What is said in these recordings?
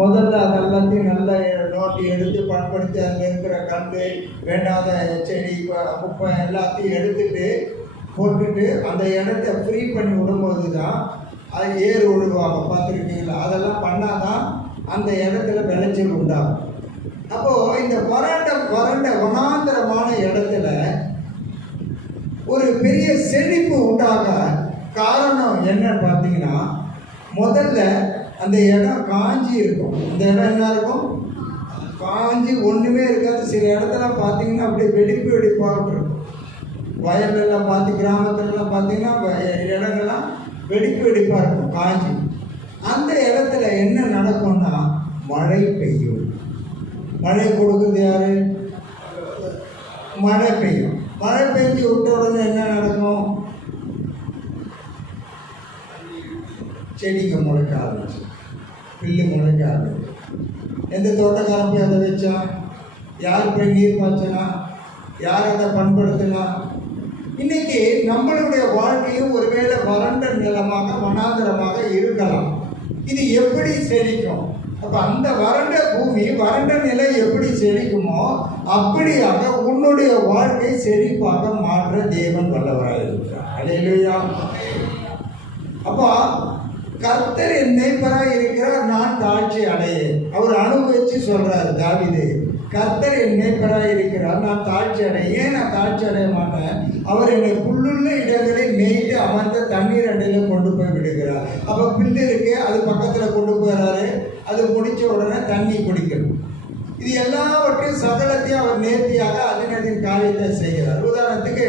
முதல்ல அதெல்லாத்தையும் நல்லா நோட்டி எடுத்து பண்படுத்தி அதில் இருக்கிற கல் வேண்டாத செடி குப்பை எல்லாத்தையும் எடுத்துட்டு போட்டுட்டு அந்த இடத்த ஃப்ரீ பண்ணி விடும்போது தான் அது ஏறு விழுவாங்க. பார்த்துருக்கீங்களா? அதெல்லாம் பண்ணாதான் அந்த இடத்துல விளைச்சல் உண்டாகும். அப்போது இந்த வறண்ட வனாந்தரமான இடத்துல ஒரு பெரிய செழிப்பு உண்டாக காரணம் என்னன்னு பார்த்தீங்கன்னா, முதல்ல அந்த இடம் காஞ்சி இருக்கும். அந்த இடம் என்ன இருக்கும்? காஞ்சி ஒன்றுமே இருக்காது. சில இடத்துல பார்த்தீங்கன்னா அப்படியே வெடிப்பாக இருக்கும். வயலெல்லாம் பார்த்து கிராமத்துலலாம் பார்த்தீங்கன்னா இடங்கள்லாம் வெடிப்பாக இருக்கும் காஞ்சி. அந்த இடத்துல என்ன நடக்கும்னா மழை பெய்யும். மழை கொடுக்குறது யாரு? மழை பெய்யும். மழை பெய்ஞ்சு விட்ட உடனே என்ன நடக்கும்? செடிங்க முளைக்க ஆரம்பிச்சு, பில்லு முளைக்க ஆரம்பிச்சு. எந்த தோட்டக்காரன் போய் அதை வச்சா? யார் போய் நீர் பாய்ச்சனா? யார் அதை பண்படுத்தினா? இன்னைக்கு நம்மளுடைய வாழ்க்கையும் ஒருவேளை வறண்ட நிலமாக வனாந்தரமாக இருக்கலாம். இது எப்படி செழிக்கும்? அப்போ அந்த வறண்ட பூமி வறண்ட நிலை எப்படி செழிக்குமோ அப்படியாக உன்னுடைய வாழ்க்கை செழிப்பாக மாற்ற தேவன் வல்லவராக இருக்கிறார். அல்லேலூயா. அப்போ கர்த்தர் என் மேய்ப்பராக இருக்கிறார், நான் தாழ்ச்சி அடையேன். அவர் அனுபவிச்சு சொல்றாரு தாவீது, கர்த்தர் என் மேய்ப்பராக இருக்கிறார், நான் தாழ்ச்சி அடையேன். ஏன் நான் தாழ்ச்சி அடைய மாட்டேன்? அவர் என்னை புல்லுள்ள இடங்களில் மேய்த்து அமர்ந்த தண்ணீர் அண்டையில கொண்டு போய் விடுகிறார். அப்போ பில்லு இருக்கு, அது பக்கத்தில் கொண்டு போயிறாரு. அது முடிச்ச உடனே தண்ணி குடிக்கணும். இது எல்லாவற்றையும் சகலத்தையும் அவர் நேர்த்தியாக அதனதின் காரியத்தை செய்கிறார். உதாரணத்துக்கு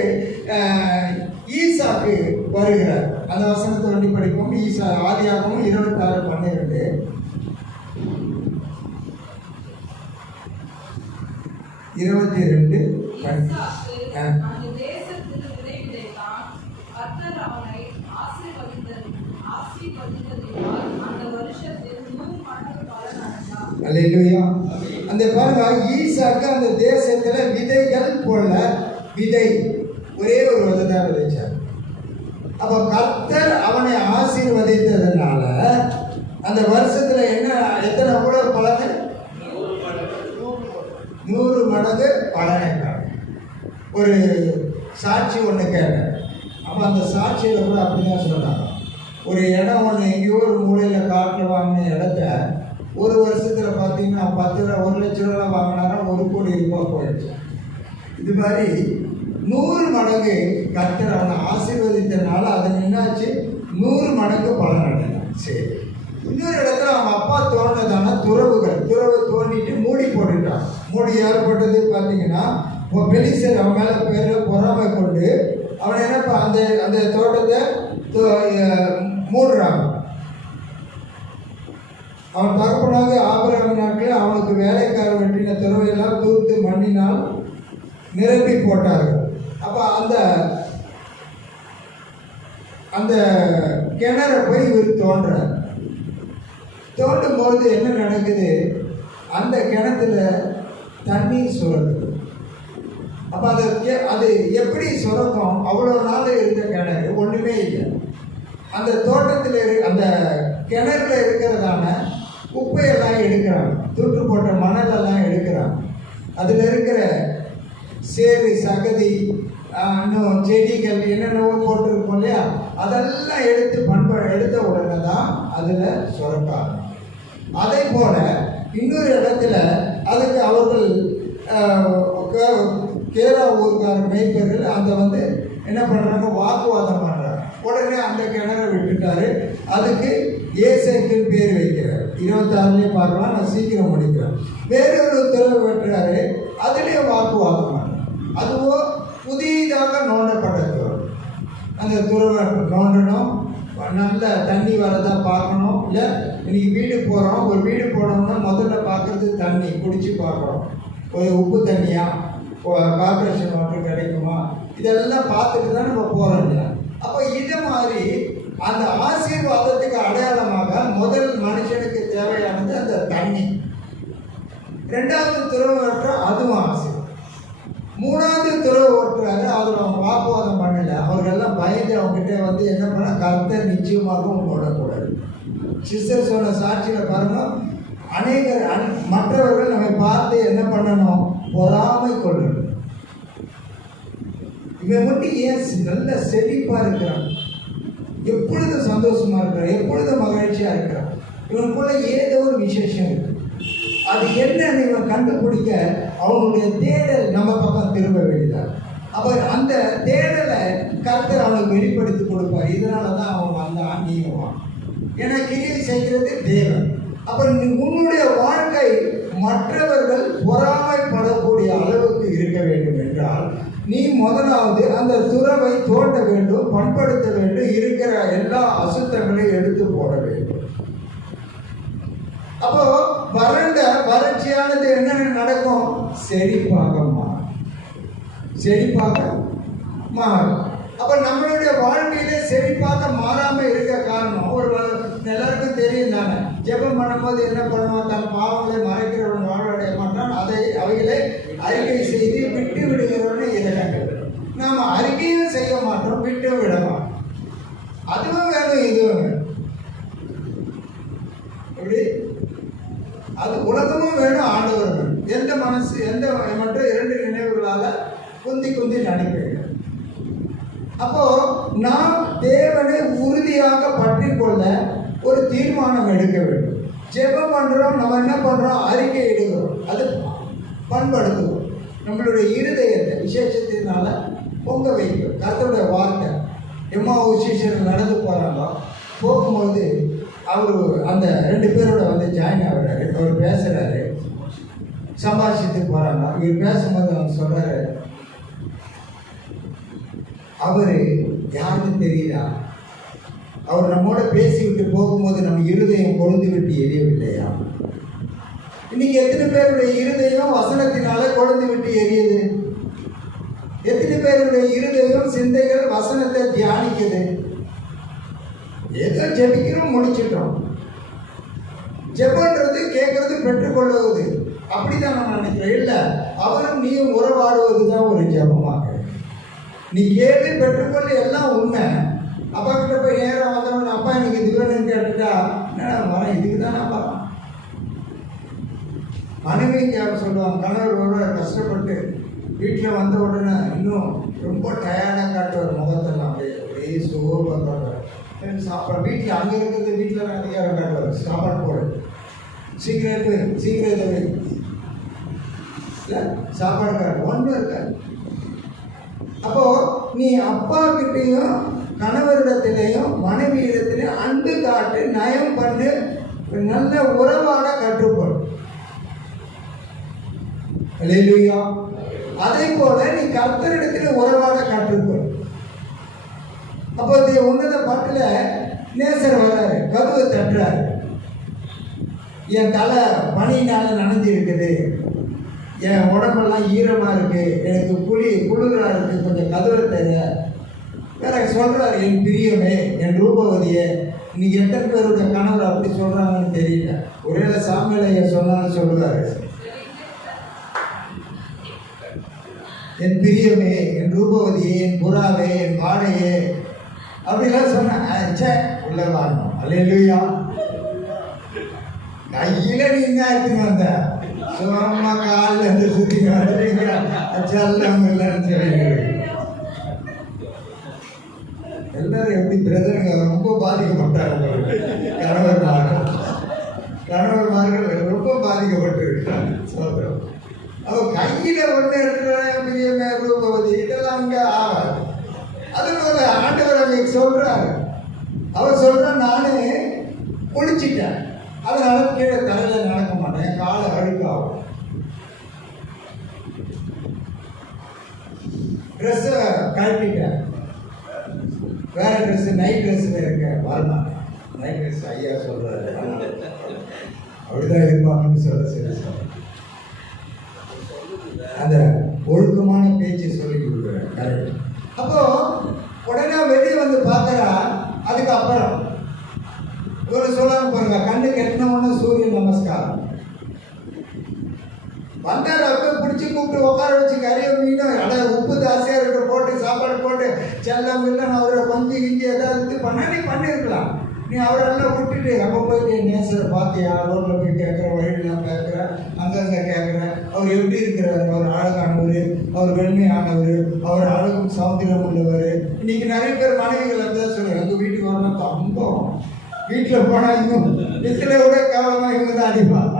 ஈசாக்கு வருகிறார். அந்த வசனத்தை வண்டி படிப்போம். ஈசா ஆதியாகமும் 26:12. அல்லேலூயா. அந்த பாருங்க, ஈசாக்கு அந்த தேசத்துல விதைகள் போல விதை ஒரே ஒரு விதை விதைச்சார். அப்ப கர்த்தர் அவனை ஆசீர்வதித்ததுனால அந்த வருஷத்துல என்ன எத்தனை கூட பலன்? 100 மடங்கு பலனை. ஒரு சாட்சி ஒன்று கேட்டேன். அப்போ அந்த சாட்சியில் கூட அப்படிதான் சொன்னாங்க. ஒரு இடம் ஒன்று எங்கேயோ ஒரு மூலையில் காட்டில் வாங்கின இடத்த ஒரு வருஷத்தில் பார்த்தீங்கன்னா 10 ரூபா 1 லட்ச ரூபா வாங்கினாரா 1 கோடி ரூபாய் போயிடுச்சு. இது மாதிரி 100 மடங்கு கர்த்தர் அவனை ஆசீர்வதித்தனால அது என்னாச்சு? 100 மடங்கு பலன் அடைந்தான். சரி, இன்னொரு இடத்துல அவங்க அப்பா தோண்டினதான துறவு தோண்டிட்டு மூடி போட்டுட்டான். மூடி ஏற்பட்டது பார்த்தீங்கன்னா பெலிஸ்தர் அவன் மேலே பேரில் பொறாமை கொண்டு அவன் என்ன அந்த தோட்டத்தை மூடுறாங்க. அவன் தகப்பனாக ஆபிரகாம் நாட்டில் அவனுக்கு வேலைக்கார வெட்டின துறவையெல்லாம் தூர்த்து மண்ணினால் நிரப்பி போட்டார்கள். அப்போ அந்த கிணற போய் இவர் தோன்றார். தோண்டும் போது என்ன நடக்குது? அந்த கிணத்துல தண்ணீர் சுரக்குது. அப்போ அது எப்படி சுரக்கும்? அவ்வளோ நாள் இருந்த கிணறு ஒன்றுமே இல்லை. அந்த தோட்டத்தில் அந்த கிணறுல இருக்கிறதான குப்பையெல்லாம் எடுக்கிறாங்க, தூற்று போட்ட மணலெல்லாம் எடுக்கிறாங்க. அதில் இருக்கிற சேறு சகதி இன்னும் செடிகள் என்னென்னவோ போட்டிருக்கோம் இல்லையா, அதெல்லாம் எடுத்த உடனே தான் அதில் சுரக்காங்க. அதே போல இன்னொரு இடத்துல அதுக்கு அவர்கள் கேரா ஊருக்கார மேய்ப்பர்கள் அந்த என்ன பண்ணுறாங்க? வாக்குவாதம் பண்ணுறாங்க. உடனே அந்த கிணறை விட்டுட்டாரு. அதுக்கு ஏசேக்குன்னு பேர் வைக்கிறார். 26 பார்க்கலாம், நான் சீக்கிரம் முடிக்கிறேன். வேறொரு துறவு வெட்டுறாரு, அதுலேயே வாக்குவாதம் பண்ணுறாங்க. அதுவோ புதிதாக நோண்டப்பட்ட துறவு. அந்த துறவை நோண்டணும், நல்ல தண்ணி வரதா பார்க்கணும். இல்லை இன்னைக்கு வீடு போகிறோம், ஒரு வீடு போனோம்னா முதல்ல பார்க்குறது தண்ணி குடிச்சு பார்க்குறோம். ஒரு உப்பு தண்ணியா, கார்பரேஷன் வாட்டர் கிடைக்குமா, இதெல்லாம் பார்த்துட்டு தான் நம்ம போகிறோம் இல்லையா. அப்போ இது மாதிரி அந்த ஆசீர்வாதத்துக்கு அடையாளமாக முதல் மனுஷனுக்கு தேவையானது அந்த தண்ணி. 2வது துறவு ஓட்டுற அதுவும் ஆசீர்வாதம். 3வது துறவு ஓட்டுறாரு, அதில் அவங்க வாக்குவாதம் பண்ணல. அவர்களெல்லாம் பயந்து அவங்ககிட்ட என்ன பண்ண, கர்த்தர் நிச்சயமாக உங்களோட கூடாது. சிஸ்டர் சொன்ன சாட்சியில் பாருங்க, மற்றவர்கள் நம்மை பார்த்து என்ன பண்ணணும்? பொறாமை கொள்ளணும். இவன் மட்டும் ஏன் நல்ல செழிப்பா இருக்கிறான், எப்பொழுதும் சந்தோஷமா இருக்கிறான், எப்பொழுதும் மகிழ்ச்சியா இருக்கிறான், இவனுக்குள்ள ஏதோ ஒரு விசேஷம் இருக்கு. அது என்னன்னு இவன் கண்டுபிடிக்க அவனுடைய தேடல் நம்ம பக்கம் திரும்ப வேண்டியதான். அப்ப அந்த தேடலை கர்த்தர் அவனுக்கு வெளிப்படுத்தி கொடுப்பார். இதனாலதான் அவன் வந்தான், நீங்குவான். ஏன்னா கிரியை செய்கிறது தேவன். அப்ப உன்னுடைய வாழ்க்கை மற்றவர்கள் பொறாமைப்படக்கூடிய அளவுக்கு இருக்க வேண்டும் என்றால் நீ முதலாவது அந்த துறவை தோண்ட வேண்டும், பண்படுத்த வேண்டும், இருக்கிற எல்லா அசுத்தங்களையும் எடுத்து போட வேண்டும். அப்போ வறட்சியானது என்ன நடக்கும்? செழிப்பாக மாறும். அப்ப நம்மளுடைய வாழ்க்கையிலே செழிப்பாக மாறாம இருக்க காரணம் ஒரு எல்லாருக்கும் தெரியும் தானே. ஜெபம் பண்ணும்போது என்ன பண்ணுவான்? தன் பாவங்களை மறைக்கிறவன் வாழ்வடைய மாட்டான், அவைகளை அறிக்கை செய்து விட்டு விடுகிறவன் இறங்க. நாம அறிக்கையும் செய்ய மாட்டோம், விட்டு விட மாட்டோம். அதுவும் வேணும், இதுவும் வேணும். எப்படி? அது உலகமும் வேணும், ஆண்டவர் வேணும். எந்த மனசு எந்த மட்டும் இரண்டு நினைவுகளால குந்தி நடிப்பீங்க. அப்போ நாம் தேவனை உறுதியாக பற்றி கொள்ள ஒரு தீர்மானம் எடுக்க வேண்டும். ஜெபம் பண்றோம், நம்ம என்ன பண்றோம்? அறிக்கை எடுக்கிறோம், அது பண்படுத்துவோம். நம்மளுடைய இருதயத்தை விசேஷத்தினால பொங்க வைக்கும். கர்த்தருடைய வார்த்தை எம்மாவூர் சீஷர்கள் நடந்து போறாங்க. போகும்போது அவரு அந்த 2 பேரோட வந்து ஜாயின் ஆகுறாரு. அவர் பேசுறாரு, சம்பாஷித்து போறாங்க. இவர் பேசும்போது அவர் சொல்றாரு, அவரு யாருன்னு தெரியுதா? அவர் நம்மோட பேசிவிட்டு போகும்போது நம்ம இருதயம் கொழுந்து விட்டு எரியவில்லையா? இன்னைக்கு எத்தனை பேருடைய இருதயம் வசனத்தினால கொழுந்து விட்டு எரியுது? எத்தனை பேருடைய இருதயம் சிந்தைகள் வசனத்தை தியானிக்குது? ஏதோ ஜெபிக்கிறோம், முடிச்சிட்டோம். ஜெபன்றது கேட்கறது பெற்றுக்கொள்வது, அப்படிதான் நான் நினைக்கிறேன். இல்ல, அவரும் நீயும் உறவாடுவதுதான் ஒரு ஜெபமாக. நீ கேட்டு பெற்றுக்கொள்ள எல்லாம் உண்மை. அப்பா கிட்ட போய் நேரம் வந்தவன், அப்பா எனக்கு இது வேணும்னு கேட்டுட்டா என்ன வரேன், இதுக்கு தான் நான் வரேன். மனைவிக்காக சொல்லுவாங்க, கணவர் கஷ்டப்பட்டு வீட்டில் வந்த உடனே இன்னும் ரொம்ப டயர்டாக காட்டுவார், முகத்தெல்லாம் அப்படியே சோர்வாக சாப்பாடு. வீட்டில் அங்கே இருக்கிறது வீட்டில் அதிகாரம் காட்டுவார், சாப்பாடு போடு, சீக்கிரம் இதை வை, இல்லை சாப்பாடு காட்டு, ஒன்றும் இருக்காது. அப்போ நீ அப்பா கிட்டையும் கணவரிடத்திலையும் மனைவி இடத்திலையும் அன்பு காட்டு, நயம் பண்ணு, நல்ல உறவாட கற்றுப்படும். அல்லேலூயா. அதே போல நீ கர்த்தரிடத்தில் உறவாட கற்றுக்கொள். அப்போ உன்னத பாட்டுல நேசர் வர்றாரு, கதவை தட்டுறாரு. என் தலை பனியினால நனைஞ்சு இருக்குது, என் உடம்பெல்லாம் ஈரமா இருக்கு, எனக்கு குளிரா இருக்கு, கொஞ்சம் கதவை தர. வேற சொல்றாரு, என் பிரியமே, என் ரூபவதியே. இன்னைக்கு எத்தனை பேருடைய கணவர் அப்படி சொல்றாங்கன்னு தெரியல. ஒரே சாமியில சொன்னாலும் சொல்றாரு, என் பிரியமே, என் ரூபவதியே, என் புறாவே, என் வாடையே, அப்படிலாம் சொன்ன உள்ள வாழணும். அல்லேலூயா. கையில நீங்க எடுத்துன்னு வந்த சும்மா காலில் இருந்து சுத்தி செல்லம் இல்லைன்னு சொல்லி எல்லாரும் எப்படி பிரதருங்க ரொம்ப பாதிக்கப்பட்டாங்க. கணவர்மார்கள் ரொம்ப பாதிக்கப்பட்டிருக்காங்க. சோதரம் அவ கையில ஒன்று எடுத்துமே ரூபவதி இதெல்லாம் அங்க ஆகாது. அது போல ஆண்டவர் அன்னைக்கு சொல்றாரு, அவர் சொல்ற, நானே குளிச்சிட்டேன், அதனால கீழே தலையில நடக்க மாட்டேன், காலை அழுக்காகும். ட்ரெஸ் கழட்டிட்டேன், வேற ட்ரெஸ் நைட் ட்ரெஸ்ல இருக்க வரமாட்டேன். நைட் ட்ரெஸ் ஐயா சொல்றாரு, அப்படிதான் இருப்பாங்கன்னு சரி சொல்ல அந்த ஒழுக்கமான பேச்சு சொல்லி கொடுக்குறேன். கரெக்ட். அப்போ உடனே வெளியே வந்து பார்க்கறா. அதுக்கப்புறம் இவரு சொல்லாம பாருங்க, கண்ணு கெட்டினவொன்னு சூரியன் நமஸ்காரம். வந்தாரு, அப்ப பிடிச்சி கூப்பிட்டு உட்கார வச்சு கறியை மீனும் உப்பு ஜாஸ்தியா இருக்க போட்டு சாப்பாடு போட்டு செல்லம் இல்லைன்னு அவரை கொஞ்சம் இஞ்சி ஏதாவது பண்ண நீ பண்ணிருக்கலாம். நீ அவரெல்லாம் விட்டுட்டு அப்போ போயிட்டு நேசரை பார்த்தியா, ரோட்ல போய் கேட்குற வழியில் அவர் எப்படி இருக்கிறார், அவர் அழகானவர், அவர் வெண்மையானவர், அவர் அழகும் சௌந்தரியம் உள்ளவர். இன்னைக்கு நிறைய பேர் மனைவிகள் தான் சொல்லுவாங்க, எங்கள் வீட்டுக்கு வரணும் தம்பம், வீட்டில் போனால் இன்னும் வீட்டில் விட கேவலமாக இவங்க தான் அடிப்பாங்க.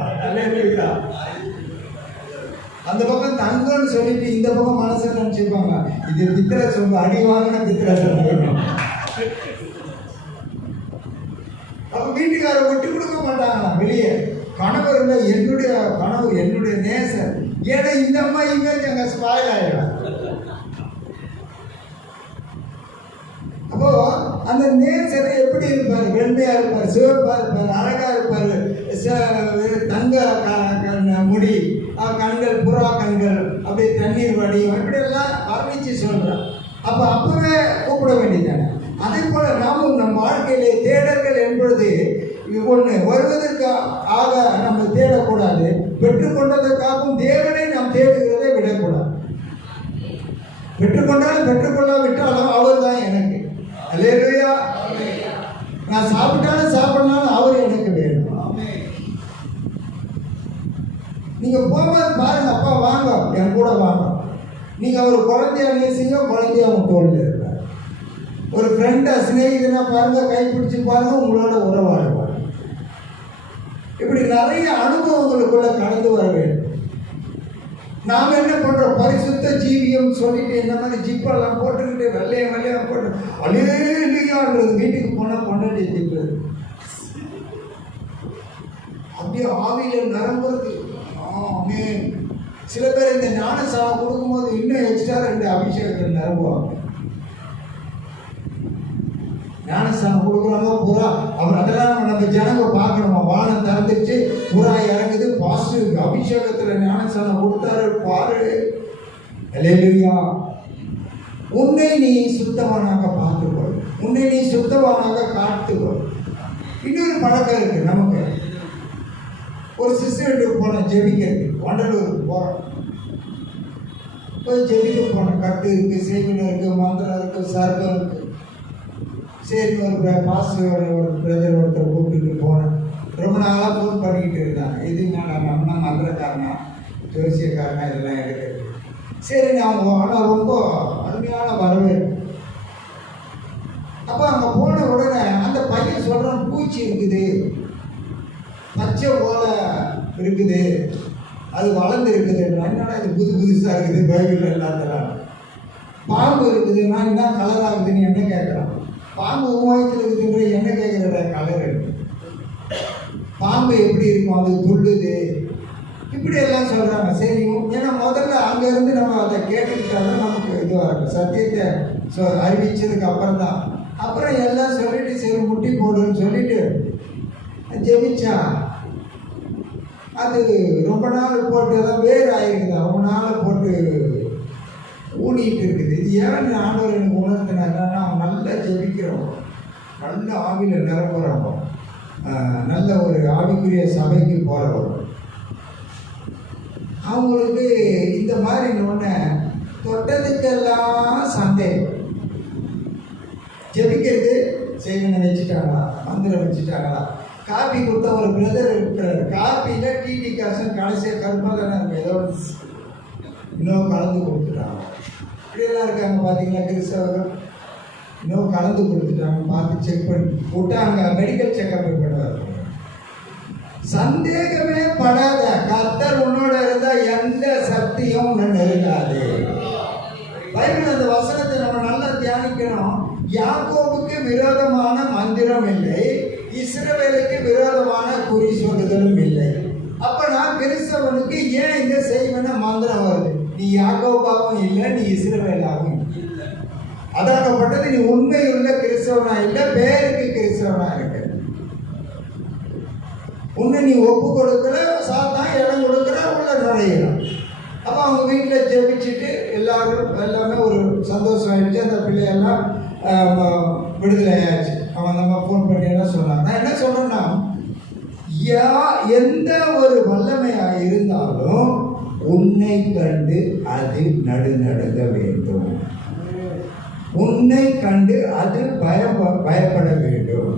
அந்த பக்கம் தங்கம்னு சொல்லிட்டு இந்த பக்கம் மனசை நினைச்சிருப்பாங்க, இது பித்தளை சொந்த அடி வாங்கின பித்தளை சொந்த. அப்ப வீட்டுக்காரரை விட்டு கொடுக்க மாட்டாங்களா வெளியே. கணவர் இல்லை, என்னுடைய கணவர் என்னுடைய நேசர். ஏன்னா இந்த அம்மா இமேஜ் அங்க ஸ்பாயில் ஆயிடும். அப்போ அந்த நேசரை எப்படி இருப்பார், வெண்மையா இருப்பார், சிவப்பா இருப்பார், அழகா இருப்பார், தங்க முடி, கண்கள் புறா கண்கள், அப்படியே தண்ணீர் வடியும், இப்படி எல்லாம் வர்ணிச்சு சொல்றார். அப்ப அப்பவே கூப்பிட வேண்டியதானே. அதே போல நாமும் நம் வாழ்க்கையிலே தேடல்கள் என்பது ஒன்று வருவதற்கு ஆக நம்ம தேடக்கூடாது, பெற்றுக்கொண்டதற்காகவும் தேவனை நாம் தேடுகிறதை விடக்கூடாது. பெற்றுக்கொண்டாலும் பெற்றுக்கொள்ளாவிட்டாலும் அவர் தான் எனக்கு. அல்லேலூயா. நான் சாப்பிட்டாலும் சாப்பிடனாலும் அவர் எனக்கு வேணும். நீங்க போகும்போது பாருங்க, அப்பா வாங்க என் கூட வாங்க. நீங்க ஒரு குழந்தையா நேசிங்க, குழந்தையா உங்க தோல்ல இருப்பார். ஒரு ஃப்ரெண்டா சிநேகிதனா பாருங்க, கைப்பிடிச்சு பாருங்க, உங்களோட உறவாடுவார். இப்படி நிறைய அனுபவங்களுக்குள்ள கடந்து வர வேண்டும். நாம என்ன பண்றோம், பரிசுத்த ஜீவியம் சொல்லிட்டு இந்த மாதிரி ஜிப்பெல்லாம் போட்டுக்கிட்டு வெள்ளையா போட்டு அழியான்றது வீட்டுக்கு போனா கொண்டாடி ஜிப்புறது அப்படியே ஆவியில நரம்புறது. சில பேர் இந்த ஞானசாரம் கொடுக்கும்போது இன்னும் எக்ஸ்ட்ரா 2 அபிஷேகத்தில் நிரம்புவாங்க. ஞானஸ்தானம் கொடுக்குறாங்க, புறா அவர் அதெல்லாம் நம்ம ஜனங்க பார்க்கணுமா, வானம் திறந்துச்சு, புறா இறங்குது, பாசிட்டிவ் அபிஷேகத்தில் ஞானஸ்தானம் கொடுத்தாரு பாரு. அல்லேலூயா. உன்னை நீ சுத்தவானாக பார்த்துக்கொள், உன்னை நீ சுத்தவானாக காத்துக்கொள். இன்னொரு பழக்கம் இருக்கு நமக்கு. ஒரு சிஸ்டருக்கு போன ஜெபிக்கிறது, வண்டலூருக்கு போகிறோம், போய் ஜெபிக்க போனோம். கட்டு இருக்கு, சேவினம் இருக்கு, மந்திரம் இருக்கு, சர்க்கம் இருக்கு. சரி, ஒரு பாஸ்டர் ஒரு பிரதர் ஒருத்தர் கூப்பிட்டு போனேன். ரொம்ப நாளாக ஃபோன் பண்ணிக்கிட்டு இருந்தாங்க, இது நான் அம்மா மந்திரக்காரனா ஜோசியக்காரனா இதெல்லாம் எடுக்கிறது. சரி, நான் ஆனால் ரொம்ப அருமையான வரவேற்பு. அப்போ அங்கே போன உடனே அந்த பையன் சொல்கிறான், பூச்சி இருக்குது, பச்சை ஓலை இருக்குது, அது வளர்ந்து இருக்குது. என்னடா இது புதுசாக இருக்குது, பைபிள் எல்லாத்தெல்லாம். பாம்பு இருக்குது, நான் என்ன கலர் ஆகுதுன்னு என்ன கேட்குறான். பாம்பு உமாயத்தில் இருக்குதுன்ற என்ன கேட்குற கலர் இருக்கு. பாம்பு எப்படி இருக்கும், அது துள்ளுது, இப்படி எல்லாம் சொல்கிறாங்க. சரி, ஏன்னா முதல்ல அங்கேருந்து நம்ம அதை கேட்டுக்கிட்டாலும் நமக்கு இதுவாக இருக்கும். சத்தியத்தை அறிவிச்சதுக்கு அப்புறம் தான். அப்புறம் எல்லாம் சொல்லிட்டு சரி முட்டி போடுன்னு சொல்லிட்டு ஜெபிச்சா அது ரொம்ப நாள் போட்டு எல்லாம் வேறு ஆகிருக்குது, ரொம்ப நாள் போட்டு ஊனிட்டு இருக்குது. இது ஏன் ஆண்டவர் எனக்கு உணர்த்தினாருன்னா, அவன் நல்லா ஜெபிக்கிறவங்க, நல்ல ஆவியில் நிரம்புறவங்க, நல்ல ஒரு ஆவிக்குரிய சபைக்கு போகிறவங்க, அவங்களுக்கு இந்த மாதிரி ஒன்று தொட்டதுக்கெல்லாம் சந்தேகம். ஜெபிக்கிறது செய்வனை வச்சுட்டாங்களா, மந்திரம் வச்சுட்டாங்களா. காப்பி கொடுத்தா ஒரு பிரதர் இருக்கிறார், காப்பியில் டிடி காசன் கடைசியாக கருப்பாக தானே இருக்கும், ஏதோ இன்னும் கலந்து கொடுத்துட்டாங்க. இப்படியெல்லாம் இருக்காங்க பார்த்தீங்களா கிறிஸ்தவர்கள். இன்னும் கலந்து கொடுத்துட்டாங்க, பார்த்து செக் பண்ணி விட்டாங்க, மெடிக்கல் செக்அப் பண்ணுவார். சந்தேகமே படாத, கர்த்தர் உன்னோட இருந்தா எந்த சக்தியும் உன்னை நெருங்காது. பைபிள் அந்த வசனத்தை நம்ம நல்லா தியானிக்கணும். யாக்கோபுக்கு விரோதமான மந்திரம் இல்லை, இஸ்ரவேலுக்கு விரோதமான குறி சொல்லுதலும் இல்லை. அப்ப நான் கிறிஸ்தவனுக்கு ஏன் இந்த செய்வன மந்திரம் வருது? நீ யாக்கோபாவும் இல்லை, நீ இஸ்ரவேலாவும் இல்லை. அதாகப்பட்டது நீ உண்மையுள்ள கிறிஸ்தவனா இல்லை, பேருக்கு கிறிஸ்தவனா இருக்க. உன்னை நீ ஒப்பு கொடுக்கல, சாத்தான் இடம் கொடுக்கற, உள்ள நுழையலாம். அப்போ அவங்க வீட்டில் ஜெபிச்சுட்டு எல்லாமே ஒரு சந்தோஷம் ஆயிடுச்சு. அந்த பிள்ளையெல்லாம் விடுதலை ஆயிடுச்சு. அவன் நம்ம ஃபோன் பண்ணி எல்லாம் சொன்னாங்க. நான் என்ன சொல்றேன்னா, எந்த ஒரு வல்லமையாக இருந்தாலும் உன்னை கண்டு அது நடுநடுங்க வேண்டும். உன்னை கண்டு அது பயப்பட வேண்டும்.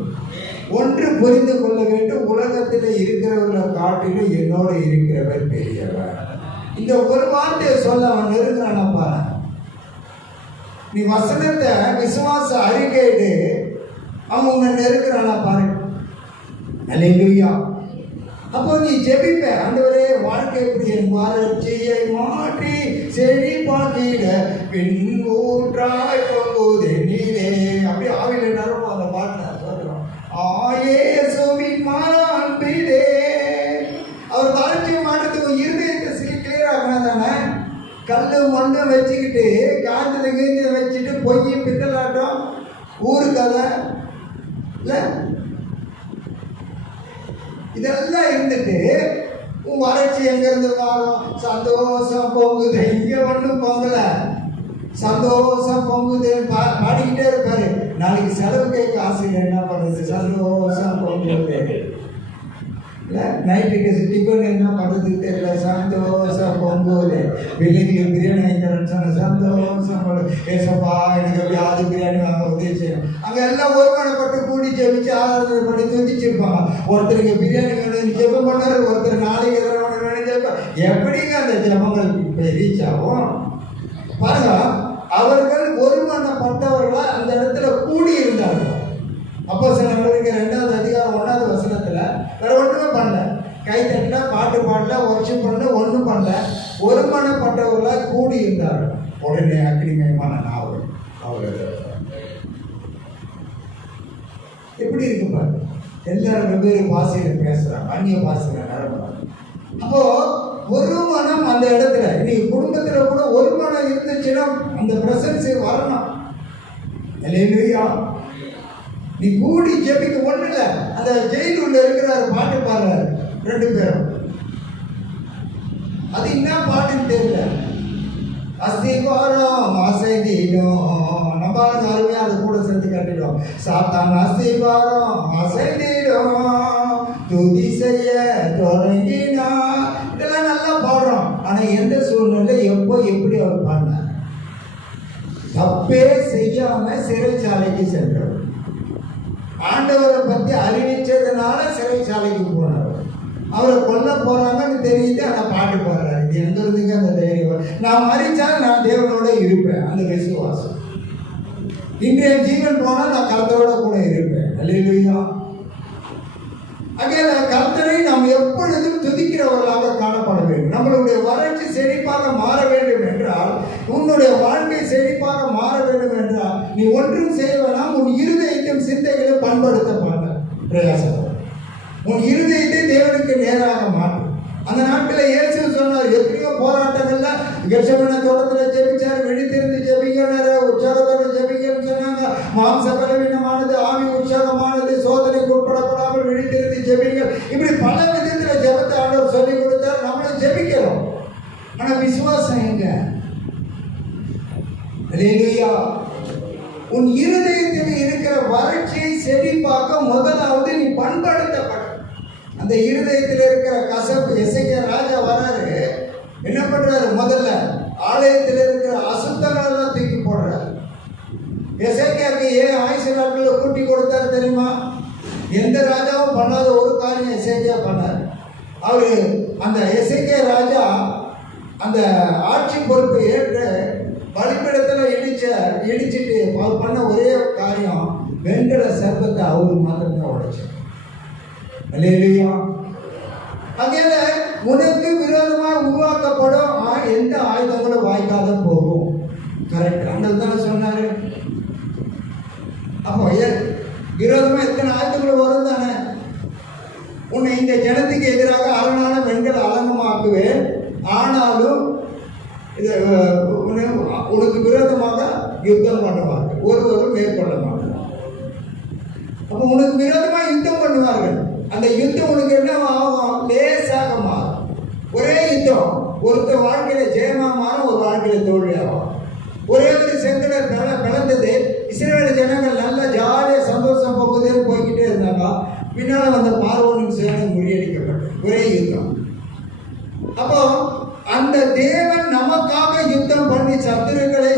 ஒன்று புரிந்து கொள்ள வேண்டும், உலகத்தில் இருக்கிறவர்களை காட்டிலும் என்னோடு இருக்கிறவர் பெரியவர். இந்த ஒரு வார்த்தையை சொல்ல அவன் நெருங்குறானப்பா. நீ வசனத்தை விசுவாச அறிக்கையிட்டு அவன் உன்னை நெருங்குறானா பாரு. அல்லேலூயா. அப்போ நீ ஜெபிப்ப, ஆண்டவரே வாழ்க்கை எப்படி என் வறட்சியை மாற்றி செழிப்பாக்கிட பின் ஊற்றாய் பொங்குதே நீரே. அப்படியே ஆவில நேரம் அந்த பாட்டு சொல்றோம். ஆயேசுவின் மாண்பிதே. அவர் வறட்சி மாற்றத்துக்கு இருதயத்தை கிளியர் ஆகினா தானே. கல்லு மண்ணு வச்சுக்கிட்டு காய்ச்சல கீழ்ச்சி வச்சுட்டு பொய் பித்தலாட்டம் ஊரு கதை இல்லை இதெல்லாம் இருந்துட்டு உன் வறட்சி எங்க இருந்து வாழும்? சந்தோஷம் பொங்குது. இங்க ஒன்றும் பொங்கல, சந்தோஷம் பொங்குது பாடிக்கிட்டே இருப்பாரு. நாளைக்கு செலவு கேட்க ஆசையில் என்ன பண்ணுறது? சந்தோஷம் பொங்குது. நைட்டுக்கு டிஃபன் என்ன பண்ணுறதுக்கு தெரியல, சந்தோஷம் பொங்குது. வெளியே பிரியாணி வாங்கிக்கிறேன்னு சொன்ன சந்தோஷம் பொங்கு. ஏசப்பா எனக்கு வியாதி பிரியாணி வாங்க உதவி செய்யணும். அங்கே எல்லாம் ஒருமனப்பட்டு கூடி ஜெபிச்சு ஆராதனை பண்ணி துதிச்சிருப்பாங்க. ஒருத்தருக்கு பிரியாணி வேணும் ஜெபம் பண்ணாரு, ஒருத்தர் நாளைக்கு எதனா வேணும் ஜெபம். எப்படிங்க அந்த ஜெபங்கள் இப்போ ரீச் ஆகும் பாருங்க. அவர்கள் ஒருமனப்பட்டவர்களா அந்த இடத்துல கூடி இருந்தார்கள். அப்போ சில நடவடிக்கை 2வது அதிகாரம் 1வது வசனத்துல வேற ஒன்றுமே பண்ணல. கை தட்டல, பாட்டு பாடல, ஒர்ஷிப் பண்ணல, ஒன்றும் பண்ணல. ஒருமனப்பட்டவர்களா கூடி இருந்தார்கள். உடனே அக்னிமயமான நாவல் அவர் எப்படி இருக்கு பாரு. எல்லாரும் வெவ்வேறு பாஷையில பேசுறாங்க, அந்நிய பாஷையில நடக்கிறாங்க. அப்போ ஒரு மனம் அந்த இடத்துல, இன்னைக்கு குடும்பத்துல கூட ஒரு மனம் இருந்துச்சுன்னா அந்த பிரசன்ஸ் வரணும். அல்லேலூயா. நீ கூடி ஜெபிக்க ஒண்ணு இல்லை. அந்த ஜெயிலுள்ள இருக்கிறாரு, பாட்டு பாடுறாரு 2 பேரும். அது என்ன பாட்டுன்னு தெரியல. அஸ்திபாரம் அசைந்திடும். நம்ம அருமையா அதை கூட சேர்த்து கட்டிடும். சாத்தான் அஸ்திபாரம் அசைந்திடும், துதி செய்ய தொடங்கினா. இதெல்லாம் நல்லா பாடுறோம். ஆனா எந்த சூழ்நிலை எப்போ எப்படி அவர் பாடினார்? தப்பே செய்யாம சிறைச்சாலைக்கு சென்றவர். ஆண்டவரை பத்தி அறிவிச்சதுனால சிறைச்சாலைக்கு போனார். அவரை கொல்ல போறாங்கன்னு தெரியுது, ஆனா பாட்டு பாடுறாரு. இது எங்க இருந்துங்க அந்த தைரியம்? நான் மறிச்சா நான் தேவனோட இருப்பேன், அந்த விசுவாசம். இன்றைய ஜீவன் போனா நான் கர்த்தரோட கூட இருப்பேன். அல்லேலூயா. அங்கே கர்த்தரை நாம் எப்பொழுதும் துதிக்கிறவர்களாக காணப்பட வேண்டும். நம்மளுடைய வறட்சி செழிப்பாக மாற வேண்டும் என்றால், உன்னுடைய வாழ்க்கை செழிப்பாக மாற வேண்டும் என்றால், நீ ஒன்றும் செய்ய வேணாம். உன் இருதயத்தையும் சிந்தைகளை பண்படுத்த பிரயாசம். உன் இருதயத்தை தேவனுக்கு நேராக மாற்றும். அந்த நாட்களில் இயேசு சொன்னார், எத்தனையோ போராட்டங்கள்ல கெத்செமனே தோட்டத்துல ஜெபிச்சார். விழித்திருந்து ஜெபிக்கிறாரு, உற்சாகத்தோட ஜெபிக்கன்னு சொன்னாங்க. மாம்ச பலவீனமானது, ஆவி உற்சாகமானது, சோதனைக்கு உட்படப்படாமல் விழித்திருந்து ஜெபிங்க. இப்படி பல விதத்துல ஜெபத்தை ஆண்டவர் சொல்லி கொடுத்தார். நம்மளும் ஜெபிக்கிறோம். ஆனா விசுவாசம் எங்க? அல்லேலூயா. உன் இருதயத்தில் இருக்கிற வறட்சியை செழிப்பாக்க முதலாவது நீ பண்படுத்தப்பட. அந்த இருதயத்தில் இருக்கிற கசப்பு. எசேக்கியா ராஜா வராரு, என்ன பண்றாரு? முதல்ல ஆலயத்தில் இருக்கிற அசுத்தங்கள் எல்லாம் தூக்கி போடுறாரு. எசேக்கியாவுக்கு ஏன் ஆயுசு நாட்களை கூட்டி கொடுத்தாரு தெரியுமா? எந்த ராஜாவும் பண்ணாத ஒரு காரியம் எசேக்கியா பண்ணார். அவரு அந்த எசேக்கியா ராஜா அந்த ஆட்சி பொறுப்பை ஏற்று பலிபீடத்துல இடிச்சிட்டு அவர் பண்ண ஒரே காரியம், வெண்கல சர்ப்பத்தை அவரு மாத்திரம் உடைச்சார். அல்லேலூயா. அங்கே உனக்கு விரோதமாக உருவாக்கப்படும் எந்த ஆயுதங்களும் வாய்க்காத போகும். கரெக்ட். அந்த தானே சொன்னாரு. அப்போ விரோதமா எத்தனை ஆயுதங்களும் வரும் தானே. உன்னை இந்த ஜனத்துக்கு எதிராக அரணான வெண்கல அலங்கமாக்குவேன், ஆனாலும் உனக்கு விரோதமாக யுத்தம் பண்ணுவார்கள், ஒருவரும் மேற்கொள்ள மாட்டார்கள். அப்போ உனக்கு விரோதமாக யுத்தம் பண்ணுவார்கள். அந்த யுத்தம் உனக்கு என்ன ஆகும்? லேசாக மாறும். ஒரே யுத்தம் ஒருத்தர் வாழ்க்கையில ஜெயமா மாறும், ஒரு வாழ்க்கையில தோல்வியாகும். ஒரே ஒரு செங்கடல் பிளந்தது. இஸ்ரவேல் ஜனங்கள் நல்லா ஜாலியாக சந்தோஷம் போகுதுன்னு போய்கிட்டே இருந்தாங்க. பின்னால வந்த பார்வோனின் சேனை முறியடிக்கப்பட்டது. ஒரே யுத்தம். அப்போ அந்த தேவன் நமக்காக யுத்தம் பண்ணி சத்துருக்களை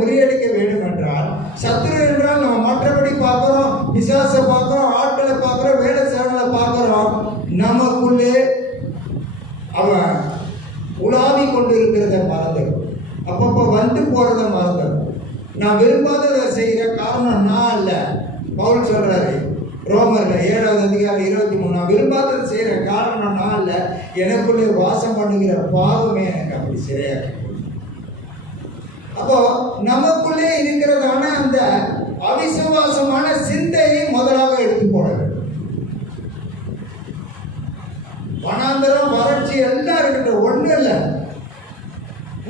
முறியடிக்க வேண்டும் என்றால், சத்துரு என்றால் நம்ம மற்றபடி பார்க்கிறோம், பிசாசை பார்க்கிறோம், ஆட்களை பார்க்கிறோம், வேலை சேவலை பார்க்கிறோம். நமக்குள்ளே அவன் கொண்டு இருக்கிறத மறந்துடும். அப்பப்போ வந்து போறத மறந்துடும். நான் விரும்பாததை செய்கிற காரணம் நான் அல்ல. பவுல் சொல்றாரு ரோமர்ல 7வது அதிகாரம் 23, நான் விரும்பாததை செய்கிற காரணம் நான் அல்ல, எனக்குள்ளே வாசம் பண்ணுகிற பாவமே எனக்கு அப்படி சிறையாக்கி. அப்போ நமக்குள்ளே இருக்கிறதான அந்த அவிசுவாசமான சிந்தையை முதலாக எடுத்து போட வேண்டும். வனாந்தரம் வறட்சி எல்லாம் இருக்கட்டும், ஒண்ணு இல்லை.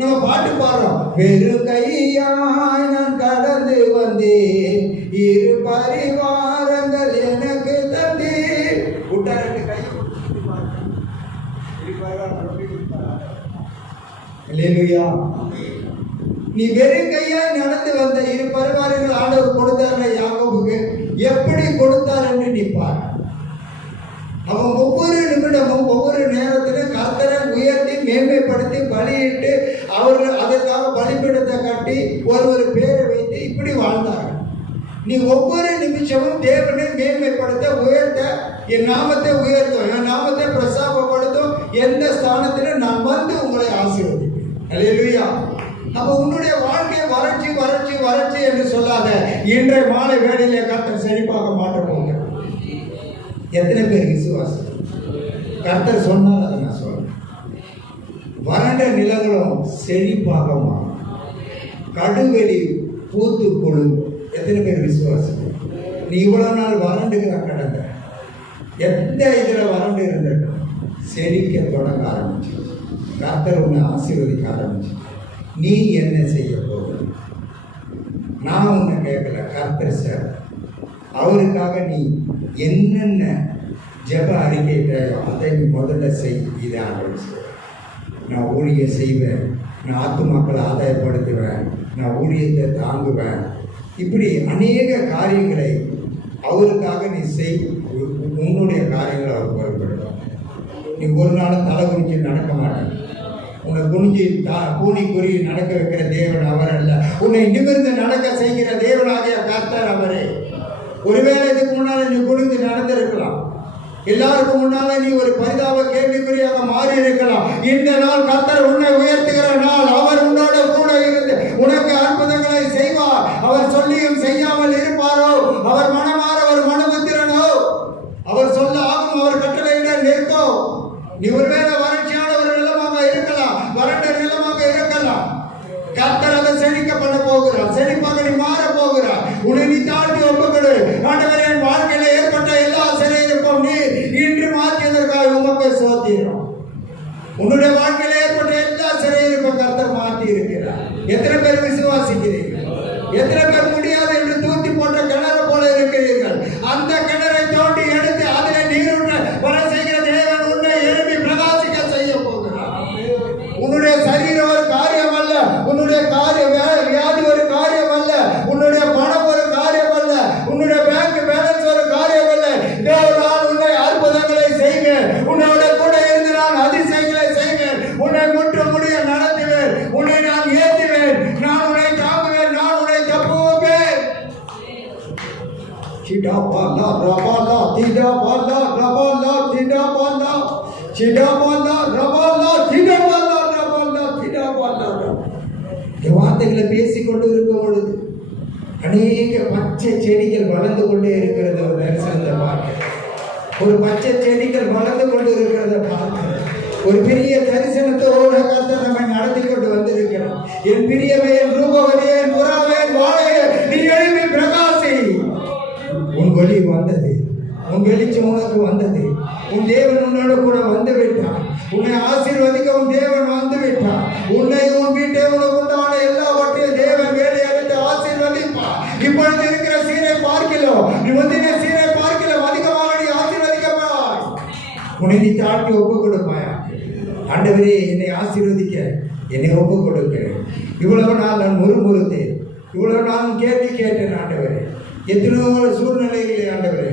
நம்ம பாட்டு பாடுறோம், வெறு கையாய் நான் கடந்து வந்தேன், இரு பரிவாரங்கள் எனக்கு தந்தே. விட்டா 2 கை அல்லேலூயா. நீ வெறும் கையாய் நடந்து வந்த 2 பரிவாரங்கள் ஆண்டவர் கொடுத்தார் யாக்கோபுக்கு. எப்படி கொடுத்தார் என்று நீ பார். அவன் ஒவ்வொரு நிமிடமும் ஒவ்வொரு நேரத்திலும் கர்த்தரை உயர்த்தி மேன்மைப்படுத்தி பலியிட்டு அவர்கள் அதற்காக பலிபீடத்தை கட்டி ஒரு பேரை வைத்து இப்படி வாழ்ந்தார்கள். நீ ஒவ்வொரு நிமிஷமும் தேவனை மேன்மைப்படுத்த உயர்த்த, என் நாமத்தை உயர்த்தும், என் நாமத்தை பிரசாபப்படுத்தும், எந்த ஸ்தானத்திலும் நான் வந்து உங்களை ஆசீர்வதிப்பேன். அல்லேலூயா. அப்போ உன்னுடைய வாழ்க்கை வறட்சி வறட்சி வறட்சி என்று சொல்லாத, இன்றைய மாலை வேளையிலே கர்த்தர் செழிப்பாக மாற்ற போகிறார். எத்தனை பேர் விசுவாசம்? கர்த்தர் சொன்னால் அதை நான் சொல்றேன். வறண்ட நிலங்களும் செழிப்பாக மாறும், கடுவெளி பூத்து கொள்ளும். எத்தனை பேர் விசுவாசம்? நீ இவ்வளவு நாள் வறண்டுகிற கடந்த எந்த இதுல வறண்டு இருந்திருக்கும், செழிக்க தொடங்க ஆரம்பிச்சு, கர்த்தர் உன்னை ஆசீர்வதிக்க ஆரம்பிச்சு. நீ என்ன செய்ய போகிற? நான் உன்னை கேட்கல, கர்த்தர் சார். அவருக்காக நீ என்னென்ன ஜெப அறிக்கை தேவையோ அதை நீ முதல்ல செய். இதை ஆண்டவர் செய்வேன், நான் ஊழியம் செய்வேன், நான் ஆத்துமாக்களை ஆதாயப்படுத்துவேன், நான் ஊழியத்தை தாங்குவேன். இப்படி அநேக காரியங்களை அவருக்காக நீ செய். உன்னுடைய காரியங்களை அவர் பொருட்படுத்தும். நீ ஒரு நாளும் தலை குனிஞ்சு நடக்க மாட்டேன். உன்னை குனிஞ்சு கூனி குறி நடக்க வைக்கிற தேவன் அவர் அல்ல. உன்னை நிமிர்ந்து நடக்க செய்கிற தேவனாகிய கர்த்தர் அவரே. ஒருவேளை இதுக்கு முன்னால நீ குனிந்து நடந்திருக்கலாம், எல்லாருக்கும் முன்னால நீ ஒரு பரிதாப கேள்விக்குறியாக மாறி இருக்கலாம். இந்த நாள் கர்த்தர் உன்னை உயர்த்துகிற நாள். அவர் உன்னோட கூட இருந்து உனக்கு அற்புதங்களை செய்வார். அவர் சொல்லியும் செய்யாமல் இருப்பாரோ? அவர் மனமாற ஒரு மனமுத்திரனோ? அவர் சொல்ல ஆகும், அவர் கட்டளையிட நிற்கும். நீ ஒருவேளை வறட்சியான ஒரு நிலமாக இருக்கலாம், வறண்ட நிலமாக இருக்கலாம். கர்த்தர் அதை செழிக்க பண்ண போகிறார். செழிப்பாக நீ மாற போகிறார். உன்னை நீ தாழ்த்தி ஒப்புக்கொடு. ஆண்டவரே, என் வாழ்க்கையில ஏற்பட்ட எல்லா சிறையிருப்பும் நீ இன்று மாற்றியதற்காக உமக்கு சோத்திரம். உன்னுடைய வாழ்க்கையில ஏற்பட்ட எல்லா சிறையிருப்பும் கர்த்தர் மாற்றி இருக்கிறார். எத்தனை பேர் விசுவாசிக்கிறீர்கள்? எத்தனை பேர் முடியாது என்று தூக்கி போட்ட கிணறு போல இருக்கிறீர்கள்? அந்த கிணறை தோண்டி எடுத்து அதில் நீருற்ற வர செய்கிற தேவன் உன்னை எழுப்பி பிரகாசிக்க செய்ய போகிறார். உன்னுடைய சரீரம் ஒரு காரியம் அல்ல, உன்னுடைய வியாதி ஒரு காரியம் அல்ல, உன்னுடைய பணம் ஒரு காரியம் அல்ல, உன்னுடைய பேங்க் பேலன்ஸ் ஒரு காரியம் அல்ல. தேவனால் உன்னை அற்புதங்களை செய்வேன், உன்னோட கூட இருந்து நான் அதிசயங்களை செய்வேன், உன்னை முற்று முடிய நடத்துவேன், உன்னை நான் ஏற்றுவேன், நான் உன்னை தாங்குவேன், நான் உன்னை தப்புவேன். சிடாபாலா ரபாலா திடாபாலா ரபாலா திடாபாலா சிடாபாலா ரபாலா திடாபாலா ரபாலா திடாபாலா. இந்த வார்த்தைகளை பேசிக்கொண்டு இருக்கும் பொழுது அநேக பச்சை செடிகள் வளர்ந்து கொண்டே இருக்கிறது. ஒரு தரிசனத்தை பார்க்க, ஒரு பச்சை செடிகள் வளர்ந்து கொண்டு இருக்கிறத பார்க்க, ஒரு பெரிய தரிசனத்தோட கர்த்தர் நம்மை நடத்தி கொண்டு வந்திருக்கிறோம். என் பிரியமே, என் ரூபவதியே, என் புறாவே, என் வாழையே, நீ எழுப்பி பிரகாசி. உன் ஒளி வந்தது, உன் வெளிச்சம் உனக்கு வந்தது. உன் தேவன் உன்னோட கூட வந்து விட்டான். உன்னை ஆசீர்வதிக்க உன் தேவன் வந்து விட்டான். உன்னை, உன் வீட்டை, உனக்கு உண்டான எல்லாவற்றையும் தேவன் வேலை அளித்து ஆசீர்வதிப்பான். இப்பொழுது இருக்கிற சீனை பார்க்கலாம், நீ முந்தின சீனை பார்க்கலாம், அதிகமாக நீ ஆசீர்வதிக்கப்பாய். உன்னை நீ தாழ்த்தி ஒப்புக் கொடுப்பாயா? ஆண்டவரே, என்னை ஆசீர்வதிக்க என்னை ஒப்புக் கொடுக்கிறேன். இவ்வளவு நாள் நான் முறுமுறுத்தேன், இவ்வளவு நாள் கேள்வி கேட்டேன். ஆண்டவரே, எத்தனையோ சூழ்நிலைகளே ஆண்டவரே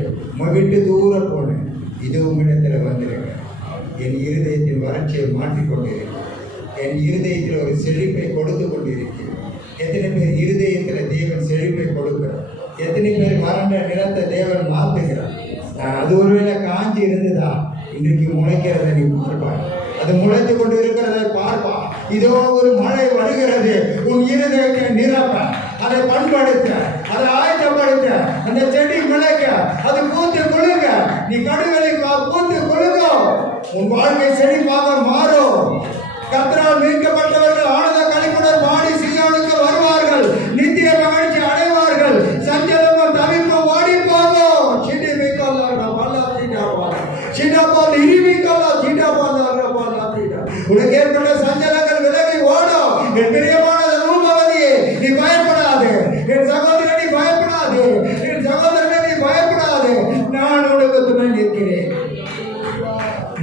விட்டு தூரம் போனேன். இது உங்களிடத்தில் வந்திருக்கேன். என் இருதயத்தின் வறட்சியை மாற்றிக்கொண்டிருக்கிறேன். என் இருதயத்தில் ஒரு செழிப்பை கொடுத்து கொண்டிருக்கிறேன். எத்தனை பேர் இருதயத்தில் தேவன் செழிப்பை கொடுக்கிறார்? எத்தனை பேர் வறண்ட நிலத்தை தேவன் மாற்றுகிறார்? அது ஒருவேளை காஞ்சி இருந்ததா, இன்றைக்கு முளைக்கிறத நீ பார்ப்பாய். அது முளைத்து கொண்டு இருக்கிறதை பார்ப்பா. இதோ ஒரு மழை வருகிறது, உன் இருதயத்தை நிரப்ப, அதை பண்படுத்த, அதை ஆயத்தப்படுத்த, அந்த செடி முளைக்க, அது பூத்து குலுங்க, நீ கடுகளை பூத்து குலுங்க, உன் வாழ்க்கை செழிப்பாக மாறும். கர்த்தரால் மீட்கப்பட்டவர்கள் ஆனந்த களிப்புடன் பாடி சீயோனுக்கு வருவார்கள், நித்திய மகிழ்ச்சி அடைவார்கள், சஞ்சலமும் தவிப்பும் ஓடி போகும். உனக்கு ஏற்பட்ட சஞ்சலங்கள் விலகி ஓடும். என் பிரியமான ரூபவதியே, நீ பயப்படாது. என் சகோதரன், நீ பயப்படாது. என் சகோதரன், நீ பயப்படாது. நான் உனக்கு துணை நிற்கிறேன்,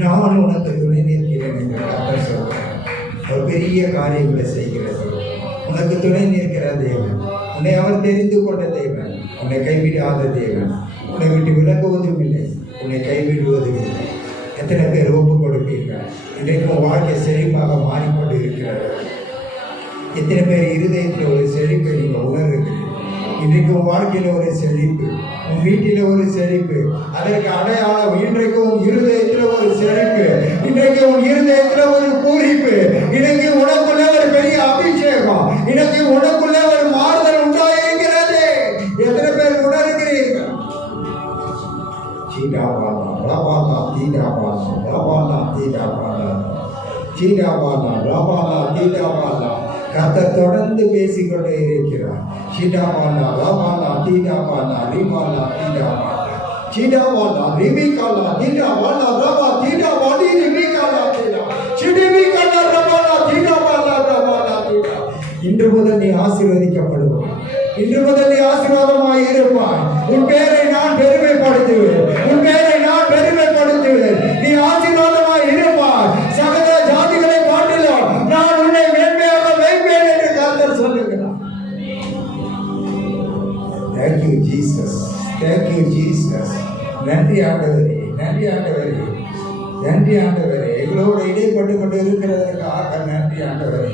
நான் உனக்கு துணை நிற்கிறேன் என்று கர்த்தர் சொல்கிறார். ஒரு பெரிய காரியங்களை செய்கிறது. உனக்கு துணை நிற்கிற தேவன், உன்னை அவர் தெரிந்து கொண்ட தேவன், உன்னை கைவிடாத தேவன், உன்னை விட்டு விலகுவதும் இல்லை, உன்னை கைவிடுவதும் இல்லை. எத்தனை பேர் ஒப்பு கொடுப்பீர்கள்? இன்றைக்கு வாழ்க்கை செழிப்பாக மாறிக்கொண்டு இருக்கிறது. எத்தனை பேர் இருதயத்தில் ஒரு செழிப்பை நீங்கள் உணர்கிறீர்கள்? இன்றைக்கு உன் வாழ்க்கையில் ஒரு செழிப்பு, உன் வீட்டில் ஒரு செழிப்பு, அதற்கு அடையாளம் இன்றைக்கு உன் இருதயத்தில் ஒரு செழிப்பு, இன்றைக்கு உன் இருதயத்தில் ஒரு பூரிப்பு, இன்றைக்கு உனக்குள்ள ஒரு பெரிய அபிஷேகம், இன்றைக்கு உனக்குள்ள ஒரு மாறுதல் உண்டாயிருக்கிறது. எத்தனை பேர் உணர்கிறீர்கள்? கர்த்தர் தொடர்ந்து பேசிக்கொண்டே இருக்கிறார். சீடாபாலா ராபாலா தீடாபாலா ரிபாலா தீடாபாலா சீடாபாலா ரிபிகாலா தீடாபாலா ரபா தீடாபாலி ரிபிகாலா தீடா சிடிபிகாலா ரபாலா தீடாபாலா ரபாலா தீடா. இன்று முதல் நீ ஆசீர்வதிக்கப்படுவாய். இன்று முதல் நீ ஆசீர்வாதமாய் இருப்பாய். உன் பேரை நான் பெருமைப்படுத்துவேன், உன் பேரை நான் பெருமைப்படுத்துவேன். நீ ஆசீர்வாதமாய் இருப்பாய். சகல ஜாதிகளை காட்டிலும் நான் உன்னை மேன்மையாக வைப்பேன் என்று கர்த்தர் சொல்லுகிறார். Thank you Jesus, thank you Jesus. நன்றி ஆண்டவரே, நன்றி ஆண்டவரே, நன்றி ஆண்டவரே. எங்களோடு இடைப்பட்டு கொண்டு இருக்கிறதற்காக நன்றி ஆண்டவரே.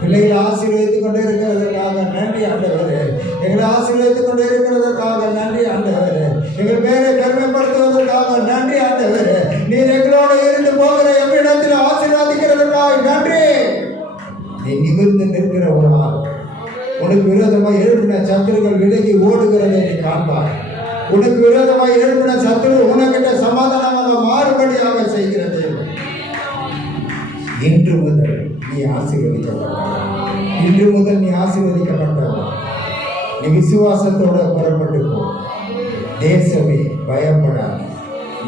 பிள்ளைகளை ஆசீர்வதித்துக் கொண்டு இருக்கிறதற்காக நன்றி ஆண்டவரே. எங்களை ஆசீர்வதித்துக் கொண்டு இருக்கிறதற்காக நன்றி ஆண்டவரே. எங்கள் பேரை பெருமைப்படுத்துவதற்காக நன்றி ஆண்டவரே. நீர் எங்களோடு இருந்து போகிற எவ்விடத்தில் ஆசீர்வதிக்கிறதற்காக நன்றி. நீ நிமிர்ந்து நிற்கிற ஒரு ஆள், உனக்கு விரோதமாக எழுப்பின சத்துருக்கள் விலகி ஓடுகிறதை நீ காண்பாய். உனக்கு விரோதமாக எழுப்பின சத்துரு உனக்கிட்ட சமாதானமாக மாறுபடியாக செய்கிறது. இன்று முதல் நீ ஆசீர்வதிக்கப்பட்டவன். இன்று முதல் நீ ஆசீர்வதிக்கப்பட்டவன். நீ விசுவாசத்தோட புறப்பட்டு போ. தேசமே பயப்படாது,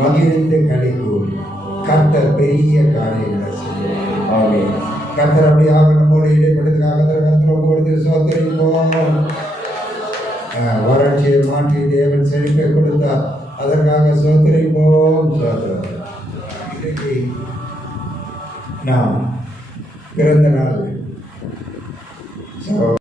மகிழ்ந்து களிக்கூர். கர்த்தர் பெரிய காரியங்களை செய்யும். ஆமென். கர்த்தர் அப்படியாக நம்மோடு இடைப்படுவதற்காக கர்த்தர் கொடுத்து சோதரிப்போம். வறட்சியை மாற்றி தேவன் செழிப்பை கொடுத்தார், அதற்காக சோதரிப்போம். இன்றைக்கு நாம் பிறந்த நாள்